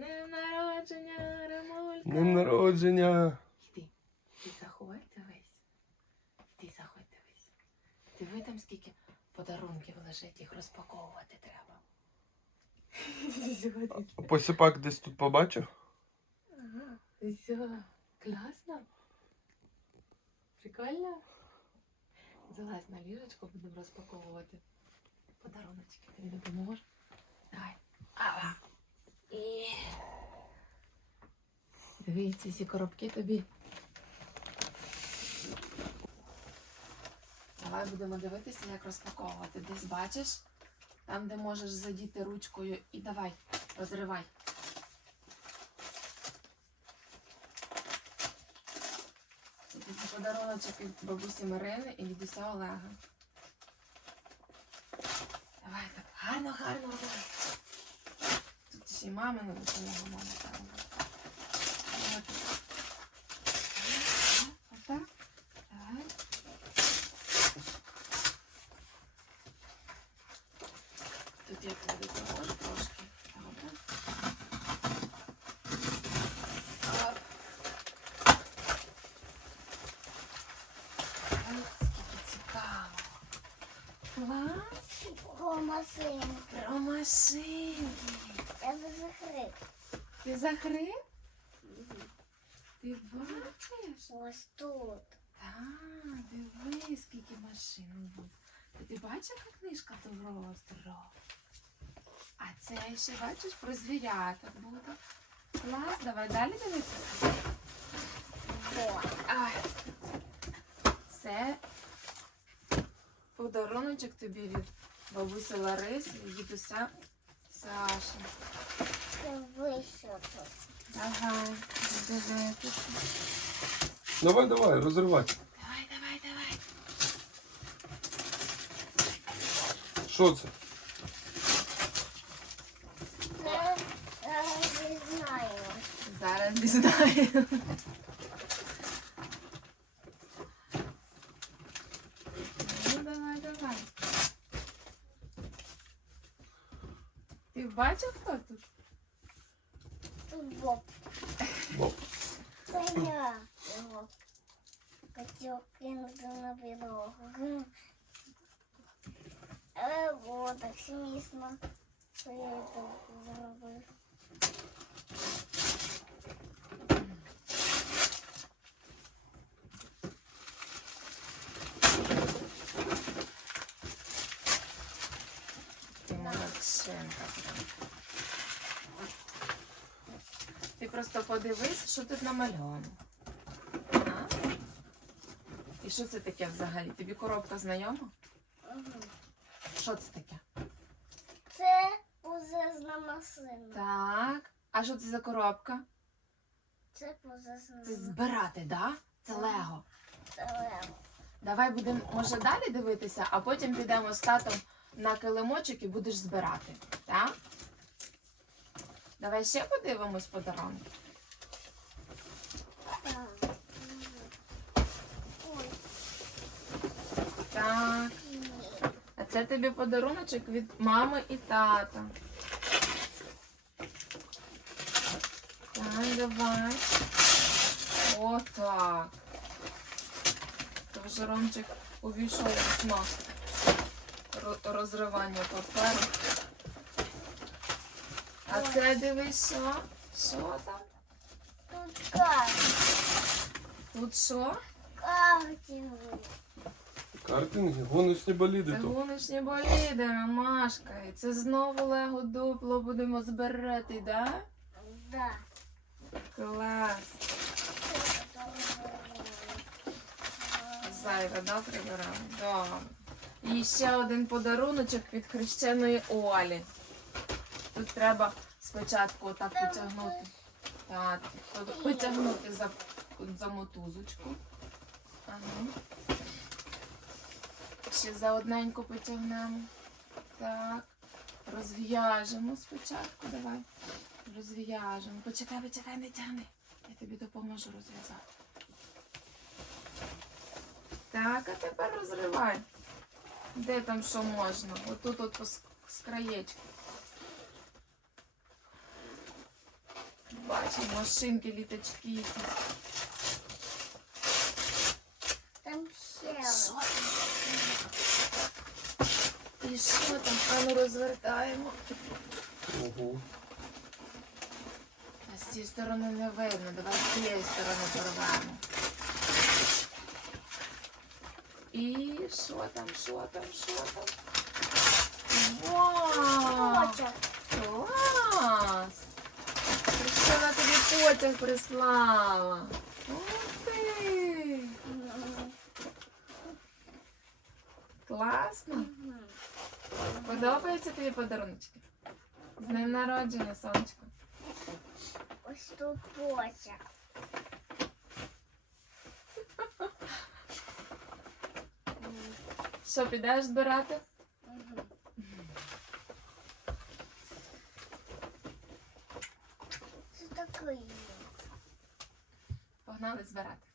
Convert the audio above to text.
днем народження, Ремулька. Днем народження. Йди, ти заходь, дивись. Ти заходь, дивись. Диви там скільки подарунків лежить, їх розпаковувати треба. Посіпак десь тут побачив. Ага, все, класно. Прикольно. Залазь на ліжечко, будемо розпаковувати подаруночки. Тобі допоможеш? Давай. Ава. І... Дивіться, ці коробки тобі. Давай будемо дивитися, як розпаковувати. Десь бачиш, там, де можеш задіти ручкою, і давай, розривай. Подаруночок від бабусі Марини і дідуся Олега. Давай так гарно, гарно давай. Ще й мамина допомога мама там. От. Отак. Тут я тобі допоможу трошки. Клас. Про машину. Про машинки. Закрив. Ти закрив? Ти бачиш? Ось тут. Так, диви, скільки машин буде. Ти бачиш, яка книжка доросла? А це ще бачиш про звіряток буде. Клас, давай далі дивитися. О. Це подаруночок тобі від бабусі Лариси і дідуся Саші. Тут. Давай. Давай, розривай. Давай, давай, давай. Що це? Це я не знаю. Зараз дізнаємо. Ну, давай, давай. Ти бачив, хто тут? Тут Боб. Боб. Це я його хотів кинути на підлогу. Але було так смішно, що я це зробив. Просто подивись, що тут намальовано. А? І що це таке взагалі? Тобі коробка знайома? Мгм. Що це таке? Це пузезна машина. Так. А що це за коробка? Це пузезна Це збирати, да? Це Лего. Це лево. Давай будемо, може, далі дивитися, а потім підемо з татом на килимочок і будеш збирати. Так? Давай ще подивимось подарунок. Так. А це тобі подаруночок від мами і тата. Так, давай. Отак. То вже Ромчик увійшов у смак розривання паперу. А це дивись, що? Що там? Тут карти. Тут що? Карти. Картинги, гоночні боліди Це то. гоночні боліди, Ромашка. І це знову лего дупло будемо збирати, да? Да. Клас. Зайве, да, прибираємо? Добре. І ще один подаруночок від хрещеної Олі. Тут треба спочатку отак потягнути. Так, потягнути за, за мотузочку. Ага. Ще за одненьку потягнемо. Так. Розв'яжемо спочатку. Давай. Розв'яжемо. Почекай, почекай, не тягни. Я тобі допоможу розв'язати. Так, а тепер розривай. Де там що можна? Отут от з краєчку. Бачимо машинки, літачки якісь. Там ще Що там? І що там? А ну розвертаємо. Ого. А з цієї сторони не видно. Давай з цієї сторони порвемо. І що там, що там, що там? Вау! Потяг. Клас! Христина тобі потяг прислала. Ух ти! Класно! Подобаються тобі подаруночки? З днем народження, сонечко. Ось тут потяг. Що, підеш збирати? Мгм. Це такий. Погнали збирати.